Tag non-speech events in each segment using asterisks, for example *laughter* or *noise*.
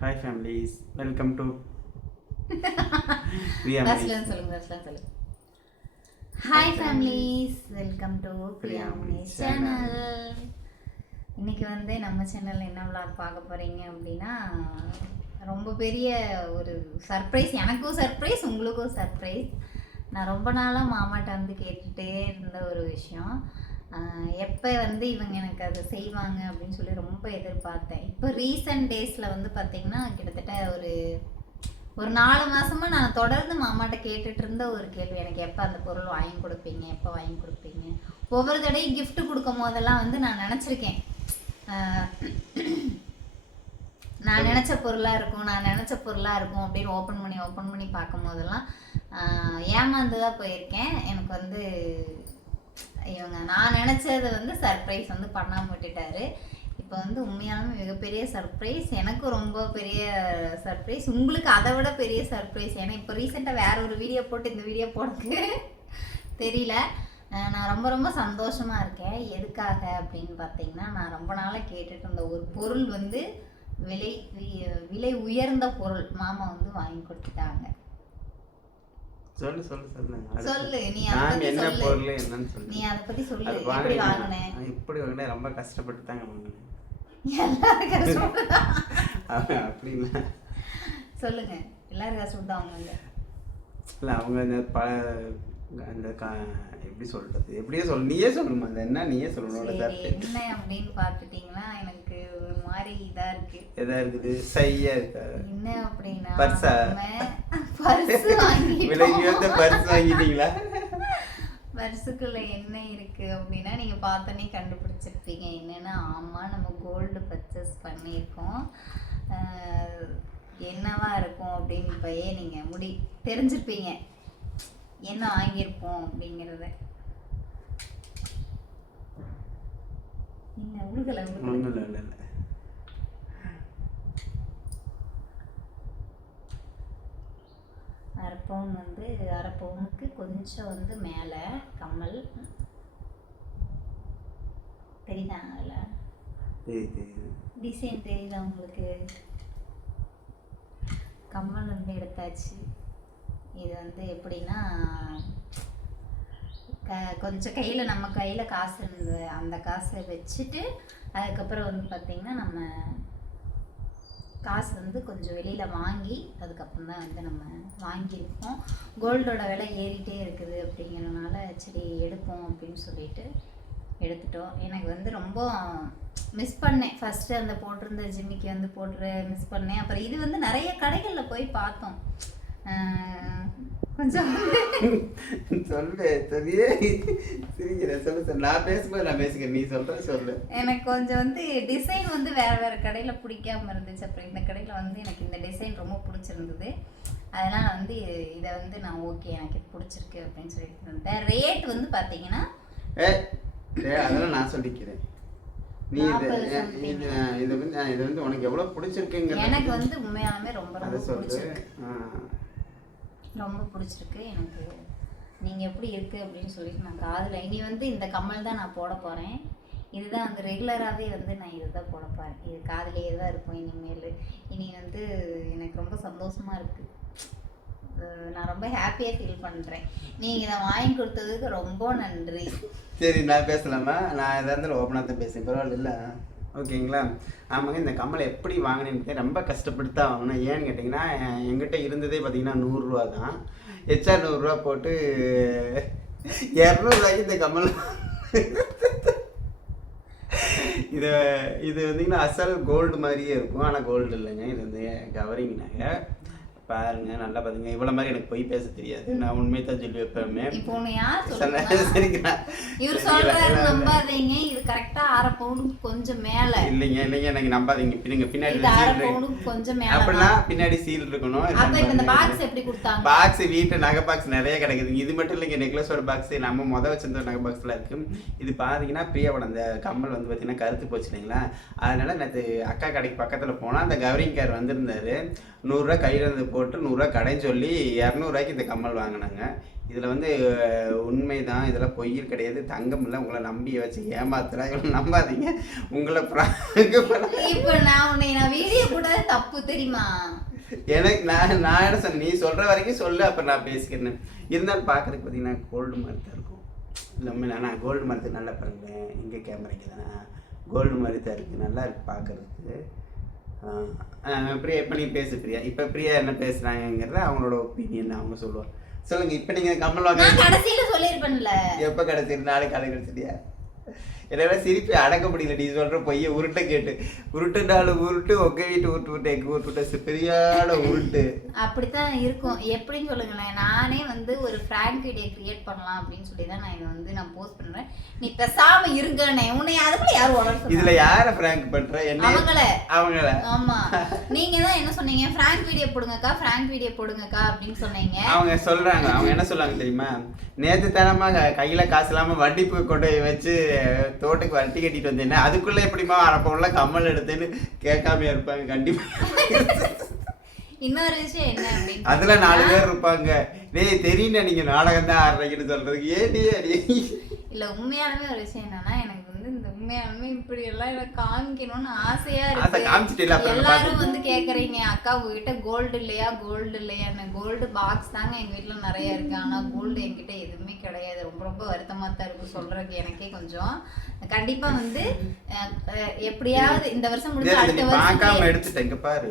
Hi families welcome to hi families welcome to Priyamani channel இன்னைக்கு வந்து நம்ம சேனல்ல என்ன vlog பார்க்க போறீங்க அப்படின்னா ரொம்ப பெரிய ஒரு சர்ப்ரைஸ் எனக்கும் சர்ப்ரைஸ் உங்களுக்கும் சர்ப்ரைஸ் நான் ரொம்ப நாளாக மாமாட்ட வந்து கேட்டுகிட்டே இருந்த ஒரு விஷயம். எப்போ வந்து இவங்க எனக்கு அதை செய்வாங்க அப்படின்னு சொல்லி ரொம்ப எதிர்பார்த்தேன். இப்போ ரீசெண்ட் டேஸில் வந்து பார்த்திங்கன்னா கிட்டத்தட்ட ஒரு ஒரு நாலு மாதமாக நான் தொடர்ந்து மாமாட்ட கேட்டுட்டு இருந்த ஒரு கேள்வி. எனக்கு எப்போ அந்த பொருள் வாங்கி கொடுப்பீங்க? எப்போ வாங்கி கொடுப்பீங்க? ஒவ்வொரு தடையும் கிஃப்ட் கொடுக்கும் போதெல்லாம் வந்து நான் நினச்சிருக்கேன். நான் நினச்ச பொருளாக இருக்கும் நான் நினச்ச பொருளாக இருக்கும் அப்படின்னு ஓப்பன் பண்ணி ஓப்பன் பண்ணி பார்க்கும் போதெல்லாம் ஏமாந்து தான் போயிருக்கேன். எனக்கு வந்து இவங்க நான் நினச்சதை வந்து சர்ப்ரைஸ் வந்து பண்ணாமல் விட்டுட்டாரு. இப்போ வந்து உண்மையாலுமே மிகப்பெரிய சர்ப்ரைஸ் எனக்கு ரொம்ப பெரிய சர்ப்ரைஸ் உங்களுக்கு அதை விட பெரிய சர்ப்ரைஸ் ஏன்னா இப்போ ரீசெண்டாக வேற ஒரு வீடியோ போட்டு இந்த வீடியோ போடுறதுக்கு *laughs* தெரியல. நான் ரொம்ப ரொம்ப சந்தோஷமாக இருக்கேன். எதுக்காக அப்படின்னு பார்த்தீங்கன்னா நான் ரொம்ப நாளாக கேட்டுட்டு இருந்த ஒரு பொருள் வந்து விலை விலை உயர்ந்த பொருள் மாமா வந்து வாங்கி கொடுத்துட்டாங்க. சொல்லு சொல்லு சொல்லு. சொல்லு நீ நான் என்ன சொல்லு. பொருள் என்னன்னு சொல்லு. நீ அதை பத்தி சொல்லு. எப்படி நான் எப்படி வாங்கினேன்? ரொம்ப கஷ்டப்பட்டு தாங்க வாங்கினேன். எல்லாரும் கஷ்டப்பட்டு *laughs* அப்படி இல்லை. சொல்லுங்க. எல்லாரும் கஷ்டப்பட்டு வாங்குங்க இல்லை அவங்க இந்த ப அந்த எப்படி சொல்றது? எப்படியே சொல் நீயே சொல்லணுமா அது என்ன? நீயே சொல்லணும். என்ன அப்படின்னு பார்த்துட்டீங்கன்னா எனக்கு ஒரு மாதிரி இதா இருக்கு. எதா இருக்குது? சையா இருக்கா? என்ன அப்படின்னா பர்ஸா? பர்ஸ் விலை உயர்ந்த பரிசு வாங்கிட்டீங்களா? பர்ஸுக்குள்ள என்ன இருக்கு அப்படின்னா நீங்க பார்த்தோன்னே கண்டுபிடிச்சிருப்பீங்க. என்னன்னா ஆமா நம்ம கோல்டு பர்ச்சேஸ் பண்ணியிருக்கோம். என்னவா இருக்கும் அப்படின்னு இப்பயே நீங்க முடி தெரிஞ்சிருப்பீங்க. என்ன வாங்கியிருப்போம் அப்படிங்கிறத. என்ன உழுகலை உழுகலை ஒன்றும் இல்லை இல்லை இல்லை அரை பவுன் வந்து அரை பவுனுக்கு கொஞ்சம் வந்து மேலே கம்மல். தெரியுதாங்கல்ல தெரியுது தெரியுது. டிசைன் தெரியுதா உங்களுக்கு? கம்மல் வந்து எடுத்தாச்சு. இது வந்து எப்படின்னா க கொஞ்சம் கையில் நம்ம கையில் காசு இருந்தது. அந்த காசை வச்சுட்டு அதுக்கப்புறம் வந்து பார்த்திங்கன்னா நம்ம காசு வந்து கொஞ்சம் வெளியில் வாங்கி அதுக்கப்புறம் தான் வந்து நம்ம வாங்கியிருக்கோம் கோல்டோட விலை ஏறிட்டே இருக்குது அப்படிங்கிறனால சரி எடுப்போம் அப்படின்னு சொல்லிட்டு எடுத்துட்டோம். எனக்கு வந்து ரொம்ப மிஸ் பண்ணேன். ஃபஸ்ட்டு அந்த போட்டிருந்த ஜிம்மிக்கு வந்து போட்டு மிஸ் பண்ணேன். அப்புறம் இது வந்து நிறைய கடைகளில் போய் பார்த்தோம். கொஞ்சம். சொல்லு சரியே சிரிக்கிற. சொல்லு சொல்லு. நான் பேசும்போது நான் பேசிக்கிறேன். நீ சொல்ற சொல்லு. எனக்கு கொஞ்சம் வந்து டிசைன் வந்து வேற வேற கடையில் பிடிக்காம இருந்துச்சு. அப்புறம் இந்த கடையில் வந்து எனக்கு இந்த டிசைன் ரொம்ப பிடிச்சிருந்தது. அதனால வந்து இதை வந்து நான் ஓகே எனக்கு பிடிச்சிருக்கு அப்படின்னு சொல்லிட்டு இருந்தேன். ரேட் வந்து பார்த்தீங்கன்னா ஏ அதெல்லாம் நான் சொல்லிக்கிறேன். நீ இது. இது வந்து இது வந்து உனக்கு எவ்வளவு பிடிச்சிருக்குங்கிறது எனக்கு வந்து உண்மையாலுமே ரொம்ப ரொம்ப பிடிச்சிருக்கு. ரொம்ப பிடிச்சிருக்கு. எனக்கு நீங்கள் எப்படி இருக்குது அப்படின்னு சொல்லிட்டு நான் காதில் இனி வந்து இந்த கம்மல் தான் நான் போட போகிறேன் இதுதான் வந்து ரெகுலராகவே வந்து நான் இதுதான் போட போகிறேன் இது காதிலேயே தான் இருக்கும் இனிமேல். இனி வந்து எனக்கு ரொம்ப சந்தோஷமாக இருக்குது நான் ரொம்ப ஹாப்பியாக ஃபீல் பண்ணுறேன் நீங்கள் இதை வாங்கி கொடுத்ததுக்கு ரொம்ப நன்றி. சரி நான் பேசலாமா? நான் எதாக இருந்தாலும் ஓப்பனாக தான் பேசுகிறேன் பரவாயில்ல ஓகேங்களா? ஆமாங்க இந்த கம்மலை எப்படி வாங்கினேன்னு ரொம்ப கஷ்டப்பட்டு தான் வாங்கினேன். ஏன்னு கேட்டிங்கன்னா எ- என்கிட்ட இருந்ததே பார்த்தீங்கன்னா நூறுரூவா தான். எச்சா நூறுரூவா போட்டு இரநூறுவாய்க்கு இந்த கம்மல் இது இது வந்தீங்கன்னா அசல் கோல்டு மாதிரியே இருக்கும். ஆனால் கோல்டு இல்லைங்க. இது வந்து கவரிங் நகை. பாருங்க நல்லா பாருங்க இவ்வளோ மாதிரி எனக்கு பொய் பேச தெரியாது. நான் உண்மையை தான் சொல்லி வைப்பேன் இப்போ யார் சரிங்களா இவர் சொல்றாரு. நம்பாதீங்க. கரெக்டாக அரை பவுனுக்கு கொஞ்சம் மேலே. இல்லைங்க இல்லைங்க எனக்கு நம்பாதீங்க. பின்னுங்க பின்னாடி இது அரை பவுனுக்கு கொஞ்சம் மேலே அப்படின்னா பின்னாடி சீல் இருக்கணும். அப்ப இப்ப இந்த பாக்ஸ் எப்படி கொடுத்தாங்க? பாக்ஸ் வீட்டு நகை பாக்ஸ் நிறைய கிடைக்குதுங்க. இது மட்டும் இல்லைங்க நெக்லஸோட பாக்ஸ் நம்ம முத வச்சிருந்த நகை பாக்ஸ்ல இருக்கு. இது பாத்தீங்கன்னா பிரியாவோட அந்த கம்மல் வந்து பாத்தீங்கன்னா கருத்து போச்சு இல்லைங்களா? அதனால நேற்று அக்கா கடைக்கு பக்கத்துல போனா அந்த கவரிங் கார் வந்திருந்தாரு. நூறுரூவா கையில இருந்து போட்டு நூறுரூவா கடைன்னு சொல்லி இரநூறுவாய்க்கு இந்த கம்மல் வாங்கினாங்க. இதுல வந்து அஹ், உண்மைதான். இதெல்லாம் பொய் கிடையாது. தங்கம் இல்லை. உங்களை நம்பி வச்சு ஏமாத்துறா. இவனை நம்பாதீங்க. உங்களை இப்ப நான் உன்னை நான் வீடியோ கூட தப்பா தெரியுமா? எனக்கு நான் நான் என்ன சொன்னேன் நீ சொல்ற வரைக்கும் சொல்லு. அப்புறம் நான் பேசிக்கிறேன் இருந்தாலும் பார்க்கறதுக்கு பார்த்தீங்கன்னா கோல்டு தான் இருக்கும். இல்லை நான் கோல்டு மாதிரி நல்லா பாருங்களேன் இங்கே கேமராக்கு தானே? கோல்டு தான் இருக்குது நல்லா இருக்கு பார்க்கறதுக்கு பிரியா இப்போ நீ பேசு பிரியா. இப்போ பிரியா என்ன பேசுகிறாங்கங்கிறத அவங்களோட ஒப்பீனியன் அவங்க சொல்லுவாங்க. சொல்லுங்க இப்போ நீங்கள் கம்மல் வாங்க கடைசியில சொல்லியிருப்பேன்ல. எப்போ கிடச்சிரு நாளைக்கு காலை கிடச்சிட்டியா என்னால சிரிப்பு அடக்க முடியல நீ சொல்ற பொய்ய உருட்டை கேட்டு. உருட்டு நாலு உருட்டு உங்க வீட்டு உருட்டு உருட்டு எங்க ஊர் உருட்டு பெரியாட உருட்டு. அப்படித்தான் இருக்கும். எப்படின்னு சொல்லுங்களேன் நானே வந்து ஒரு ஃப்ராங்க் வீடியோ கிரியேட் பண்ணலாம் அப்படின்னு சொல்லி தான் நான் இதை வந்து நான் போஸ்ட் பண்றேன். நீ பேசாம இருங்கண்ணே உன்னை அதுக்குள்ள யார் உடனே இதுல யார பிராங்க் பண்ற? என்ன அவங்கள. அவங்கள. ஆமா. நீங்க தான் என்ன சொன்னீங்க? ஃப்ராங்க் வீடியோ போடுங்கக்கா ஃப்ராங்க் வீடியோ போடுங்கக்கா அப்படின்னு சொன்னீங்க. அவங்க சொல்றாங்க அவங்க என்ன சொல்றாங்க தெரியுமா? நேத்து தனமா கையில காசு இல்லாம வண்டிப்பு கொண்டு வச்சு தோட்டுக்கு வண்டி கட்டிட்டு வந்தேன் அதுக்குள்ள எப்படிமா அப்ப உள்ள கம்மல் எடுத்தேன்னு கேட்காம இருப்பாங்க கண்டிப்பா. இன்னொரு விஷயம் என்ன அப்படின்னு *laughs* அதுல நாலு பேர் இருப்பாங்க. டேய் தெரியுங்க நீங்க நாடகம் தான் ஆடுறீங்கன்னு சொல்றதுக்கு. ஏடி அடி? இல்ல உண்மையாலுமே ஒரு விஷயம் என்னன்னா எனக்கு இந்த உண்மையாலுமே இப்படி எல்லாம் எனக்கு காமிக்கணும்னு ஆசையா ஆசை இருக்கு. எல்லாரும் வந்து கேக்குறீங்க அக்கா உங்ககிட்ட கோல்டு இல்லையா? கோல்டு இல்லையான்னு கோல்டு பாக்ஸ் தாங்க எங்க வீட்ல நிறைய இருக்கு. ஆனா கோல்டு என்கிட்ட எதுவுமே கிடையாது. ரொம்ப ரொம்ப வருத்தமா தான் இருக்கு சொல்றதுக்கு எனக்கே கொஞ்சம். கண்டிப்பா வந்து எப்படியாவது இந்த வருஷம் முடிஞ்சு அடுத்த வருஷம் எடுத்துட்டேன் இங்க பாரு.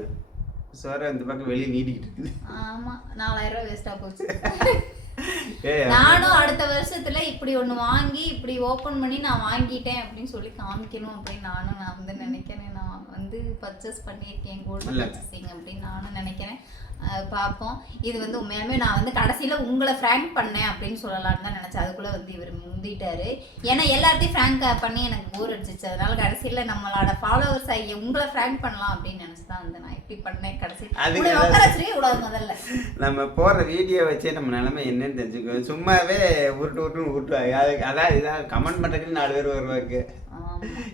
சோற இந்த பக்கம் வெளியே நீடிக்கிட்டு இருக்குது. ஆமா நாலாயிரம் ரூபாய் வேஸ்டா போச்சு. *laughs* நானும் அடுத்த வருஷத்துல இப்படி ஒண்ணு வாங்கி இப்படி ஓபன் பண்ணி நான் வாங்கிட்டேன் அப்படின்னு சொல்லி காமிக்கணும் அப்படின்னு நானும் நான் வந்து நினைக்கிறேன். நான் வந்து பர்ச்சேஸ் பண்ணியிருக்கேன் கோல்டு. பர்ச்சேசிங் அப்படின்னு நானும் நினைக்கிறேன். பார்ப்போம். இது வந்து உண்மையாலுமே நான் வந்து கடைசியில உங்களை ஃப்ராங்க் பண்ணேன் அப்படின்னு சொல்லலாம்னு தான் நினைச்சேன். அதுக்குள்ள வந்து இவர் முந்திட்டாரு. ஏன்னா எல்லாத்தையும் ஃப்ராங்க் பண்ணி எனக்கு போர் அடிச்சிச்சு. அதனால கடைசியில நம்மளோட ஃபாலோவர்ஸ் ஆகிய உங்களை ஃப்ராங்க் பண்ணலாம் அப்படின்னு நினைச்சு தான் வந்து நான் இப்படி பண்ணேன் கடைசி அதுக்கு உன்னை ஏதாவது- உட்கார வச்சிருக்கவே கூடாது முதல்ல. நம்ம போடுற வீடியோ வச்சே நம்ம நிலைமை என்னன்னு தெரிஞ்சுக்கோ சும்மாவே உருட்டு உருட்டுன்னு உருட்டுவாங்க. அதுக்கு அதான் இதான் கமெண்ட் பண்றதுக்கு நாலு பேர் வருவாங்க.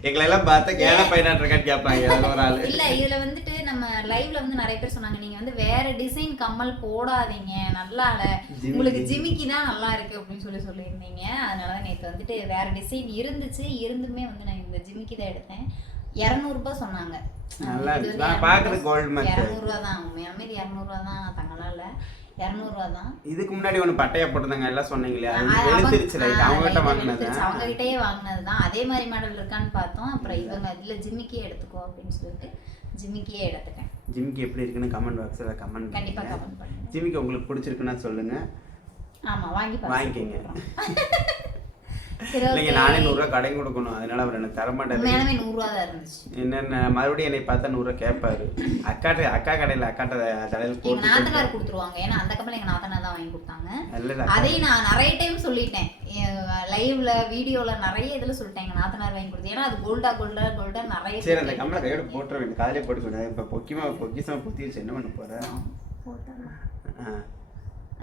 எங்களை எல்லாம் பார்த்தா கேன இருக்கான்னு கேட்பாங்க ஒரு ஆளு இல்ல இதுல வந்துட்டு நம்ம லைவ்ல வந்து நிறைய பேர் சொன்னாங்க நீங்க வந்து வேற டிசைன் கம்மல் போடாதீங்க நல்லா இல்ல. உங்களுக்கு ஜிமிக்கி தான் நல்லா இருக்கு அப்படின்னு சொல்லி சொல்லியிருந்தீங்க அதனாலதான் நேற்று வந்துட்டு வேற டிசைன் இருந்துச்சு இருந்துமே வந்து நான் இந்த ஜிமிக்கி தான் எடுத்தேன் இரநூறுபா சொன்னாங்க நல்லா இருக்கு. நான் gold மாதிரி இருக்கு. இரநூறுவா தான் உண்மையாலுமே இது இரநூறுவா தான் தங்கலாம் இல்ல இரநூறுவா தான் இதுக்கு முன்னாடி ஒண்ணு பட்டையா போட்டிருந்தாங்க எல்லாம் அது வெளுத்திருச்சு அவங்க- ரைட் அவங்க கிட்ட ஆ, வாங்கினது. அவங்க கிட்டயே வாங்கினது தான் அதே மாதிரி மாடல் இருக்கான்னு பார்த்தோம். அப்புறம் இவங்க இதுல ஜிமிக்கியே எடுத்துக்கோ அப்படின்னு சொல்லிட்டு ஜிமிக்கியே எடுத்துட்டேன். ஜிமிக்கு எப்படி இருக்குன்னு கமெண்ட் பாக்ஸ்ல கமெண்ட் கண்டிப்பா பண்ணுங்க. கமெண்ட் பண்ணுங்க. ஜிமிக்கு உங்களுக்கு பிடிச்சிருக்குன்னா சொல்லுங்க. ஆமா வாங்கி வாங்கிக்கங்க. இல்லைங்க. நானே நூறுரூவா கடையும் கொடுக்கணும். அதனால அவர் எனக்கு தர மாட்டாரு. உண்மையாலுமே நூறு ரூபா தான் இருந்துச்சு. என்னென்ன மறுபடியும் என்னை பார்த்தா நூறுரூவா கேட்பாரு. அக்காட்ட அக்கா கடையில் அக்காட்ட தலையில் நாத்தனார் கொடுத்துருவாங்க. ஏன்னா அந்த கப்பல் எங்க நாத்தனார் தான் வாங்கி கொடுத்தாங்க. அதையும் நான் நிறைய டைம் சொல்லிட்டேன். லைவ்ல வீடியோல நிறைய இதுல சொல்லிட்டேன். எங்க நாத்தனார் வாங்கி கொடுத்து ஏன்னா அது கோல்டா கோல்டா கோல்டா நிறைய சரி அந்த கம்மலை கையோட போட்டுற வேண்டிய காலையே போட்டு சொன்னேன் இப்போ பொக்கிமா பொக்கிசமா பொத்தி வச்சு என்ன பண்ண போகிறேன் போட்டாங்க.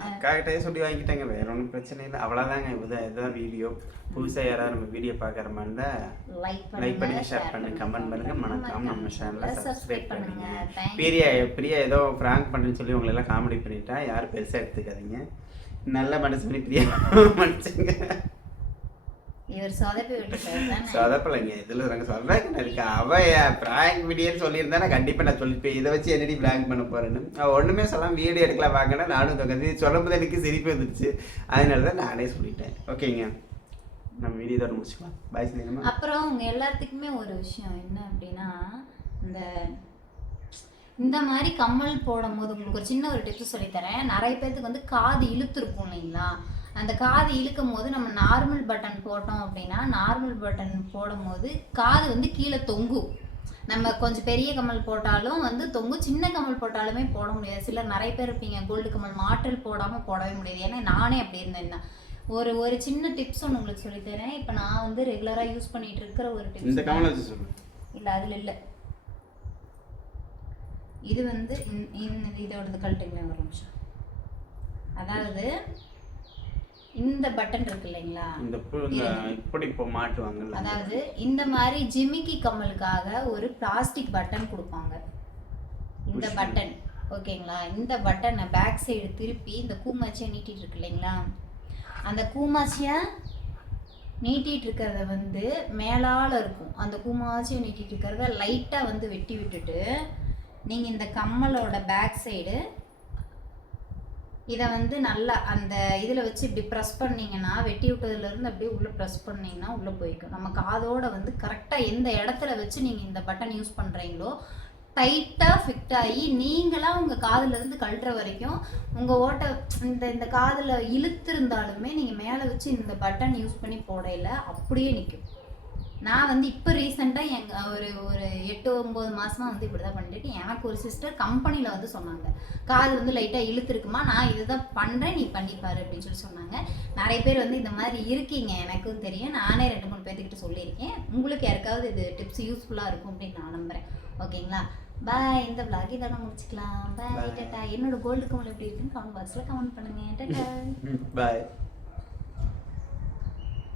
அக்கா கிட்டே சொல்லி வாங்கிட்டாங்க. வேற ஒன்றும் பிரச்சனை இல்லை. அவ்வளோதாங்க இதுதான் இதுதான் வீடியோ. புதுசாக யாராவது நம்ம வீடியோ பார்க்குற மாதிரி இருந்தால் லைக் பண்ணுங்க பண்ணுங்க ஷேர் பண்ணுங்க கமெண்ட் பண்ணுங்க. மறக்காம நம்ம சேனலை சப்ஸ்கிரைப் பண்ணுங்க. பிரியா பிரியா ஏதோ ஃப்ராங்க் பண்ணுன்னு சொல்லி உங்களை எல்லாம் காமெடி பண்ணிட்டா யாரும் பெருசாக எடுத்துக்காதீங்க. நல்ல மனசு பண்ணி பிரியா *laughs* மனுஷங்க இவர் சொதப்பி விட்டு போயிருந்தானே சொதப்பலைங்க இதில் நாங்கள் சொல்கிறேன் இருக்கு? அவ ப்ராங்க் வீடியோன்னு சொல்லியிருந்தா நான் கண்டிப்பாக நான் சொல்லிப்பேன் இதை வச்சு என்னடி ப்ராங்க் பண்ண போறேன்னு? அவள் ஒன்றுமே சொல்லாம வீடியோ எடுக்கலாம் வாங்கினா நானும் தொகுதி சொல்லும்போது எனக்கு சிரிப்பு வந்துருச்சு. அதனால தான் நானே சொல்லிட்டேன். ஓகேங்க. நம்ம வீடியோ தர முடிச்சுக்கலாம். பாய் அப்புறம் உங்க எல்லாத்துக்குமே ஒரு விஷயம். என்ன அப்படின்னா இந்த இந்த மாதிரி கம்மல் போடும் போது உங்களுக்கு ஒரு சின்ன ஒரு டிப்ஸ் சொல்லித்தரேன். நிறைய பேர்த்துக்கு வந்து காது இழுத்துருக்கும் இல்லைங்களா? அந்த காது இழுக்கும் போது நம்ம நார்மல் பட்டன் போட்டோம் அப்படின்னா நார்மல் பட்டன் போடும் போது காது வந்து கீழே தொங்கும். நம்ம கொஞ்சம் பெரிய கம்மல் போட்டாலும் வந்து தொங்கும். சின்ன கம்மல் போட்டாலுமே போட முடியாது. சிலர் நிறைய பேர் இருப்பீங்க கோல்டு கம்மல் மாற்றல் போடாமல் போடவே முடியாது. ஏன்னா நானே அப்படி இருந்தேன் தான். ஒரு ஒரு சின்ன டிப்ஸ் ஒன்று உங்களுக்கு சொல்லித்தரேன் இப்போ நான் வந்து ரெகுலராக யூஸ் பண்ணிட்டு இருக்கிற ஒரு இந்த டிப்ஸ் கமலை இல்லை அதில் இல்லை. இது வந்து இதோடது கழட்டுங்க ஒரு நிமிஷம். அதாவது இந்த பட்டன் இருக்கு இல்லைங்களா? இந்த இப்படி இப்போ மாட்டுவாங்கல்ல. அதாவது இந்த மாதிரி ஜிமிக்கி கம்மலுக்காக ஒரு பிளாஸ்டிக் பட்டன் கொடுப்பாங்க. இந்த பட்டன் ஓகேங்களா? இந்த பட்டனை பேக் சைடு திருப்பி இந்த கூமாச்சியை நீட்டிட்டு இருக்கு இல்லைங்களா? அந்த கூமாச்சியை நீட்டிட்டு இருக்கிறத வந்து மேலால இருக்கும். அந்த கூமாச்சியை நீட்டிட்டு இருக்கிறத லைட்டாக வந்து வெட்டி விட்டுட்டு நீங்கள் இந்த கம்மலோட பேக் சைடு இதை வந்து நல்லா அந்த இதில் வச்சு இப்படி ப்ரெஸ் பண்ணீங்கன்னா வெட்டி விட்டதுலேருந்து அப்படியே உள்ளே ப்ரெஸ் பண்ணீங்கன்னா உள்ளே போய்க்கும் நம்ம காதோட வந்து கரெக்டாக எந்த இடத்துல வச்சு நீங்கள் இந்த பட்டன் யூஸ் பண்ணுறீங்களோ டைட்டாக ஃபிட் ஆகி நீங்களாக உங்கள் காதுலேருந்து கழட்டுற வரைக்கும் உங்கள் ஓட்டை இந்த இந்த காதில் இழுத்துருந்தாலுமே நீங்கள் மேலே வச்சு இந்த பட்டன் யூஸ் பண்ணி போடையில அப்படியே நிற்கும் நான் வந்து இப்போ ரீசெண்டாக எங்கள் ஒரு ஒரு எட்டு ஒம்பது மாதமாக வந்து இப்படி தான் பண்ணிட்டு எனக்கு ஒரு சிஸ்டர் கம்பெனியில் வந்து சொன்னாங்க. காது வந்து லைட்டாக இழுத்துருக்குமா? நான் இதுதான் பண்ணுறேன் நீ பண்ணிப்பாரு அப்படின்னு சொல்லி சொன்னாங்க. நிறைய பேர் வந்து இந்த மாதிரி இருக்கீங்க எனக்கும் தெரியும். நானே ரெண்டு மூணு பேர்த்துக்கிட்ட சொல்லியிருக்கேன். உங்களுக்கு யாருக்காவது இது டிப்ஸ் யூஸ்ஃபுல்லாக இருக்கும் அப்படின்னு நான் நம்புகிறேன் ஓகேங்களா? பாய் இந்த vlog இதோட முடிச்சுக்கலாம். பாய். டாட்டா என்னோட கோல்டு கமல் எப்படி இருக்குன்னு கமெண்ட் பாக்ஸில் கமெண்ட் பண்ணுங்க. டாட்டா பாய் *laughs*